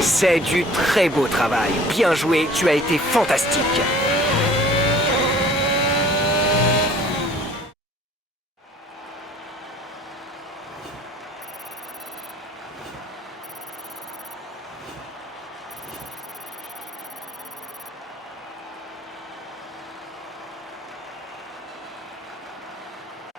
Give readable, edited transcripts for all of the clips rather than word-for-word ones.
C'est du très beau travail. Bien joué, tu as été fantastique.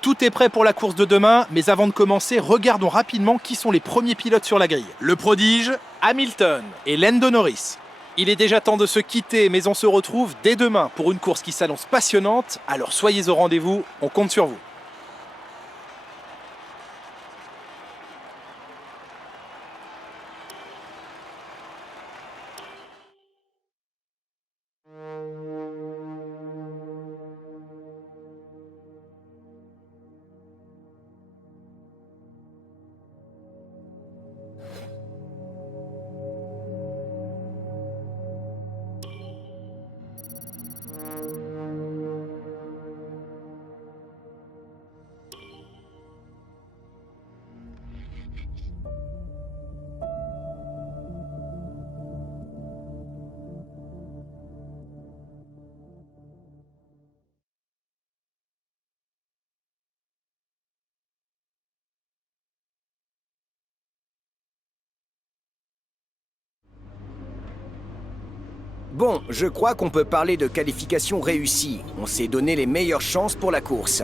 Tout est prêt pour la course de demain, mais avant de commencer, regardons rapidement qui sont les premiers pilotes sur la grille. Le prodige, Hamilton et Lando Norris. Il est déjà temps de se quitter, mais on se retrouve dès demain pour une course qui s'annonce passionnante, alors soyez au rendez-vous, on compte sur vous. Bon, je crois qu'on peut parler de qualification réussie. On s'est donné les meilleures chances pour la course.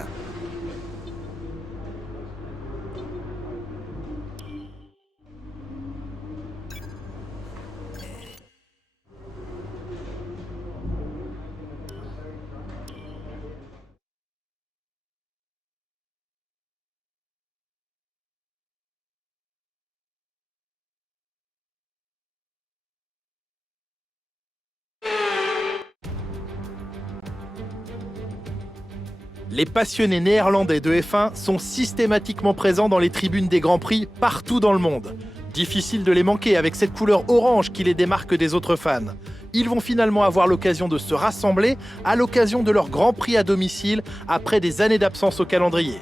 Les passionnés néerlandais de F1 sont systématiquement présents dans les tribunes des Grands Prix partout dans le monde. Difficile de les manquer avec cette couleur orange qui les démarque des autres fans. Ils vont finalement avoir l'occasion de se rassembler à l'occasion de leur Grand Prix à domicile après des années d'absence au calendrier.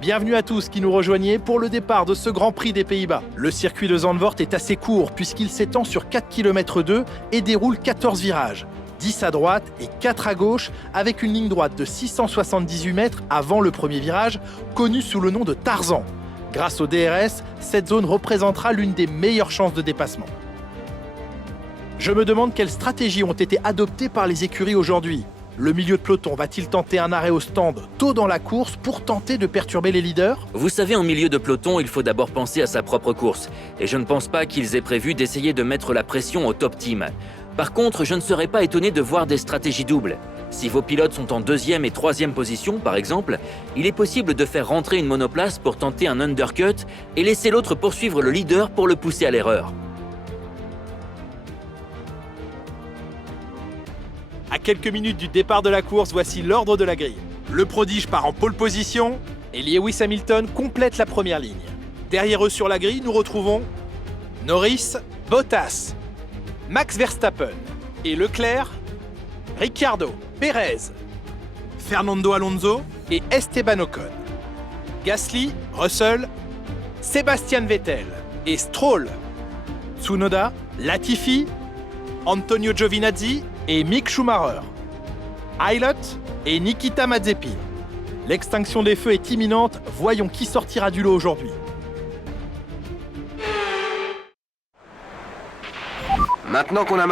Bienvenue à tous qui nous rejoignez pour le départ de ce Grand Prix des Pays-Bas. Le circuit de Zandvoort est assez court puisqu'il s'étend sur 4 km 2 et déroule 14 virages. 10 à droite et 4 à gauche, avec une ligne droite de 678 mètres avant le premier virage, connu sous le nom de Tarzan. Grâce au DRS, cette zone représentera l'une des meilleures chances de dépassement. Je me demande quelles stratégies ont été adoptées par les écuries aujourd'hui. Le milieu de peloton va-t-il tenter un arrêt au stand tôt dans la course pour tenter de perturber les leaders ? Vous savez, en milieu de peloton, il faut d'abord penser à sa propre course. Et je ne pense pas qu'ils aient prévu d'essayer de mettre la pression au top team. Par contre, je ne serais pas étonné de voir des stratégies doubles. Si vos pilotes sont en 2e et 3e position, par exemple, il est possible de faire rentrer une monoplace pour tenter un undercut et laisser l'autre poursuivre le leader pour le pousser à l'erreur. À quelques minutes du départ de la course, voici l'ordre de la grille. Le prodige part en pole position et Lewis Hamilton complète la première ligne. Derrière eux sur la grille, nous retrouvons Norris, Bottas, Max Verstappen et Leclerc, Ricciardo, Pérez, Fernando Alonso et Esteban Ocon. Gasly, Russell, Sebastian Vettel et Stroll. Tsunoda, Latifi, Antonio Giovinazzi et Mick Schumacher. Aylot et Nikita Mazepin. L'extinction des feux est imminente, voyons qui sortira du lot aujourd'hui. Maintenant qu'on a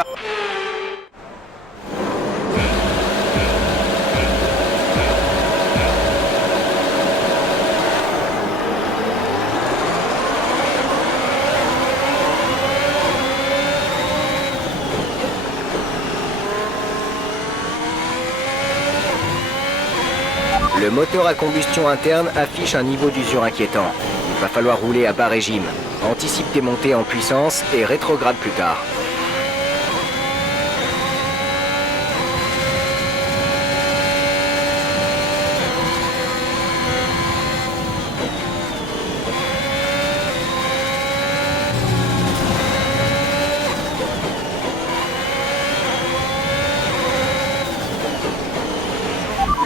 Le moteur à combustion interne affiche un niveau d'usure inquiétant. Il va falloir rouler à bas régime. Anticipe tes montées en puissance et rétrograde plus tard.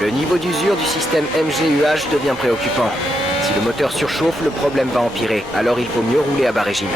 Le niveau d'usure du système MGUH devient préoccupant. Si le moteur surchauffe, le problème va empirer, alors il faut mieux rouler à bas régime.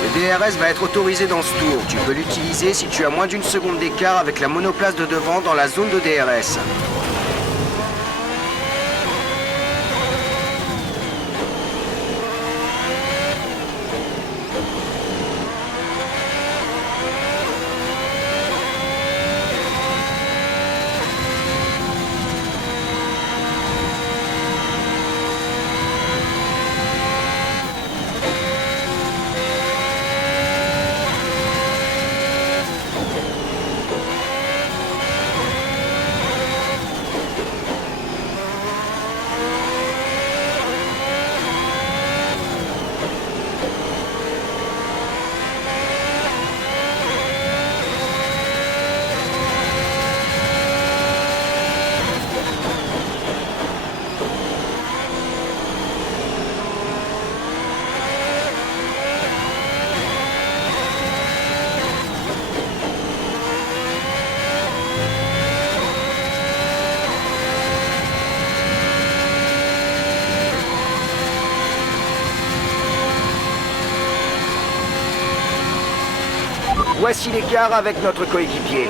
Le DRS va être autorisé dans ce tour. Tu peux l'utiliser si tu as moins d'une seconde d'écart avec la monoplace de devant dans la zone de DRS. Voici l'écart avec notre coéquipier,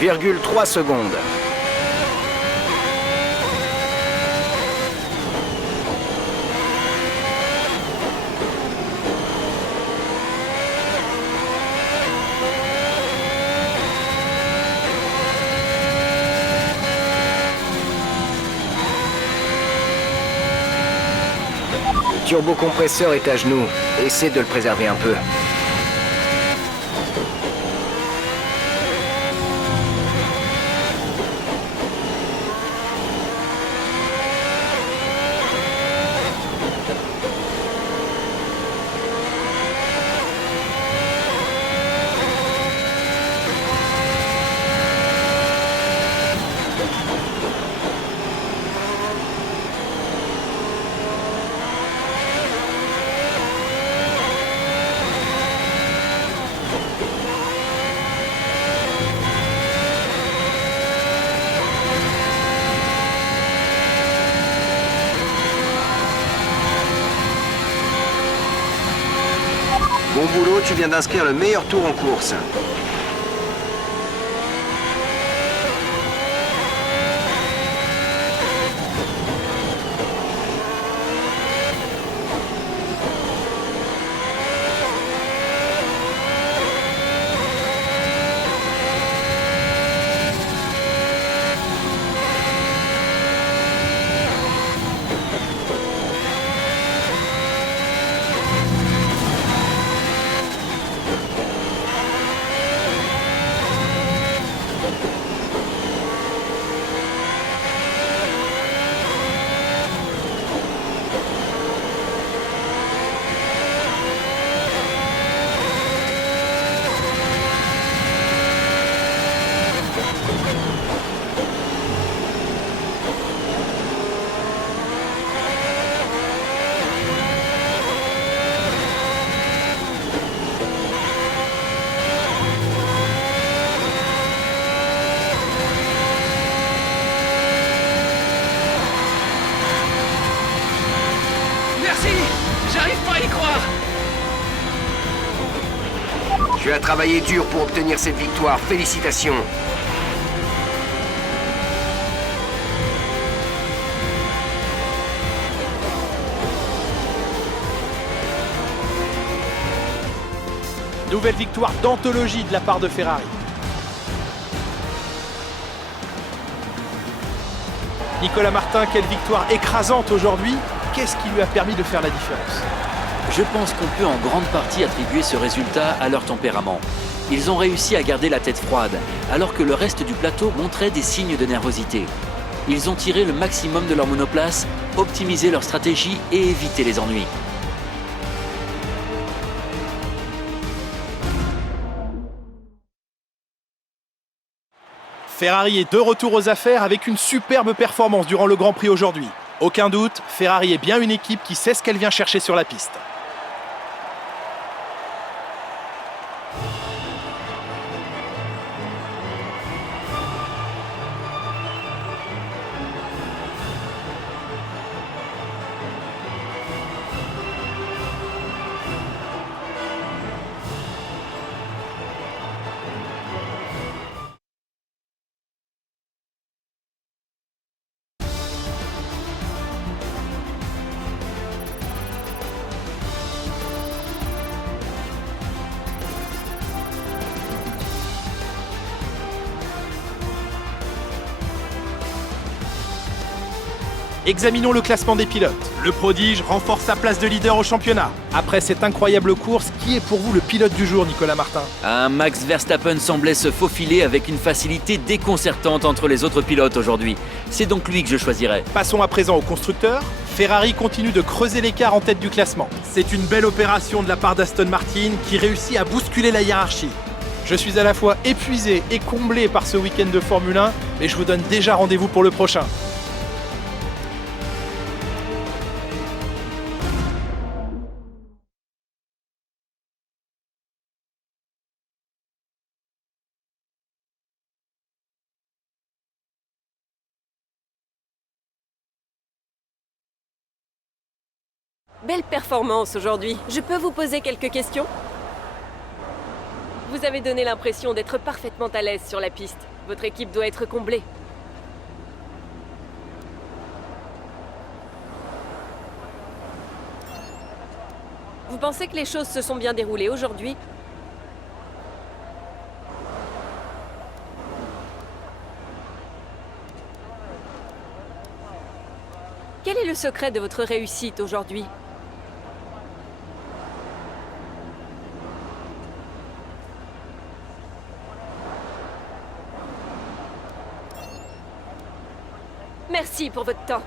2,3 secondes. Le turbocompresseur est à genoux. Essaie de le préserver un peu. Bon boulot, tu viens d'inscrire le meilleur tour en course. Tu as travaillé dur pour obtenir cette victoire. Félicitations. Nouvelle victoire d'anthologie de la part de Ferrari. Nicolas Martin, quelle victoire écrasante aujourd'hui. Qu'est-ce qui lui a permis de faire la différence ? Je pense qu'on peut en grande partie attribuer ce résultat à leur tempérament. Ils ont réussi à garder la tête froide, alors que le reste du plateau montrait des signes de nervosité. Ils ont tiré le maximum de leur monoplace, optimisé leur stratégie et évité les ennuis. Ferrari est de retour aux affaires avec une superbe performance durant le Grand Prix aujourd'hui. Aucun doute, Ferrari est bien une équipe qui sait ce qu'elle vient chercher sur la piste. Examinons le classement des pilotes. Le prodige renforce sa place de leader au championnat. Après cette incroyable course, qui est pour vous le pilote du jour, Nicolas Martin? Max Verstappen semblait se faufiler avec une facilité déconcertante entre les autres pilotes aujourd'hui. C'est donc lui que je choisirais. Passons à présent au constructeur. Ferrari continue de creuser l'écart en tête du classement. C'est une belle opération de la part d'Aston Martin qui réussit à bousculer la hiérarchie. Je suis à la fois épuisé et comblé par ce week-end de Formule 1, mais je vous donne déjà rendez-vous pour le prochain. Belle performance aujourd'hui. Je peux vous poser quelques questions? Vous avez donné l'impression d'être parfaitement à l'aise sur la piste. Votre équipe doit être comblée. Vous pensez que les choses se sont bien déroulées aujourd'hui? Quel est le secret de votre réussite aujourd'hui? Merci pour votre temps.